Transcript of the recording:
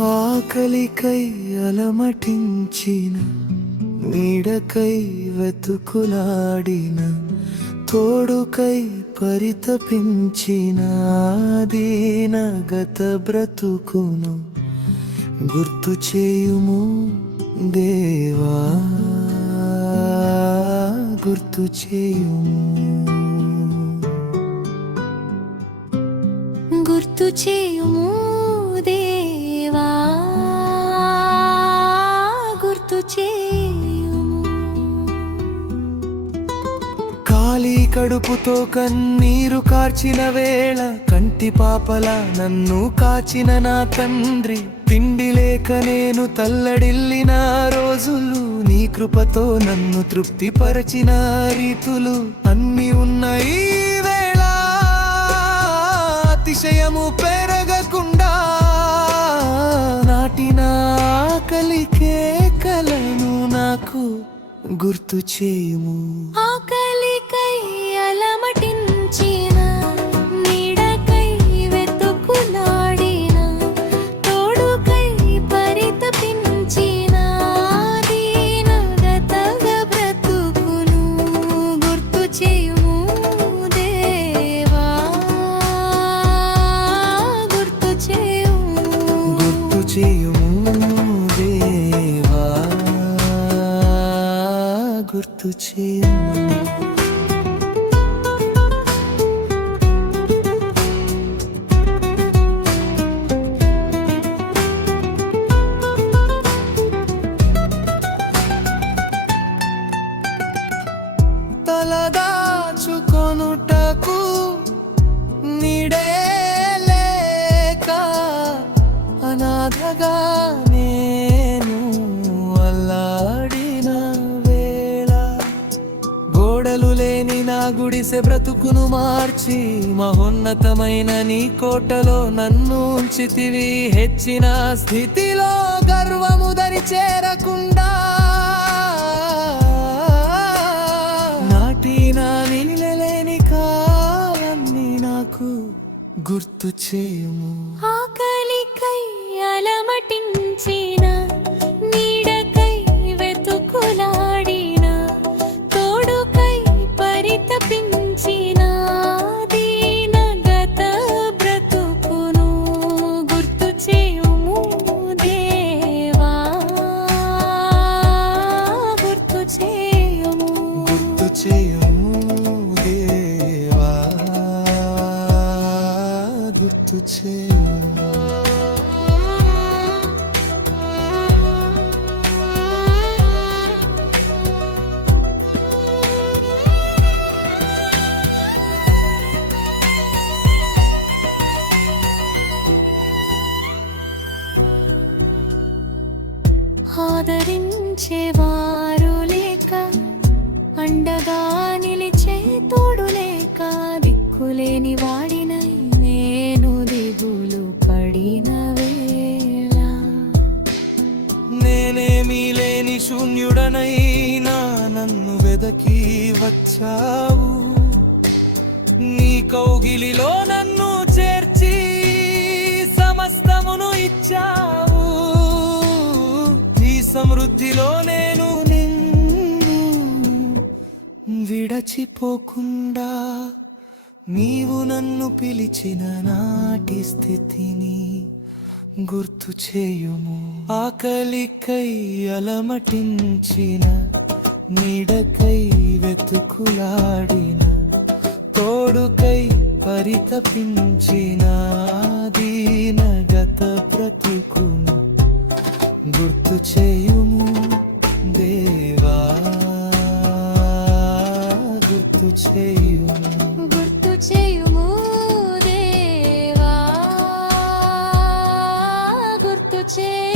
ఆకలికై అలమటించిన నీడకై వెతుకులాడిన తోడుకై పరితపించిన దీన గత బ్రతుకును గుర్తు చేయుము దేవా. గుర్తు చేయుము. గుర్తు చేయుము చేయుము. ఖాళీ కడుపుతో కన్నీరు కార్చిన వేళ కంటి పాపల నన్ను కాచిన నా తండ్రి. తిండి లేక నేను తల్లడిల్లిన రోజులు నీ కృపతో నన్ను తృప్తిపరచిన రీతులు అన్ని ఉన్నాయి వేళ. అతిశయము పెరగకుండా గుర్తు చేయుము. ఆకలికై అలమటించిన నీడకై వెతుకులాడిన తోడుకై పరితపించిన దీనగత బ్రతుకును. గుర్తు చేయుము దేవా. గుర్తు చేయుము. గుర్తు చేయుము. గుర్తు చేయుము తలదాచుకొనుటకు నీడే లేక అనాథగా చేసే బ్రతుకును మార్చి మహోన్నతమైన నీ కోటలో నన్ను ఉంచితివి. హెచ్చిన స్థితిలో గర్వము దరి చేరకుండా. నాటినా నిలలేని కాలన్నీ నాకు గుర్తు చేయము గుర్తు చేయుము దేవా గుర్తు చేయుము ఆదరించేవారు లేక అండగా నిలిచే తోడు లేక దిక్కులేని వాడినై నేను దిగులు పడిన వేళ. నేనేమీ లేని శూన్యుడనైనా నన్ను వెదకి వచ్చావు. నీ కౌగిలిలో నన్ను చేర్చి సమస్తమును ఇచ్చావు. నీ సమృద్ధిలోనే విడచిపోకుండా నీవు నన్ను పిలిచిన నాటి స్థితిని గుర్తు చేయుము. ఆకలికై అలమటించిన నీడకై వెతుకులాడిన తోడుకై పరితపించిన ఆది గుర్తు చేయుము. గుర్తు చేయుము దేవా. గుర్తు చేయుము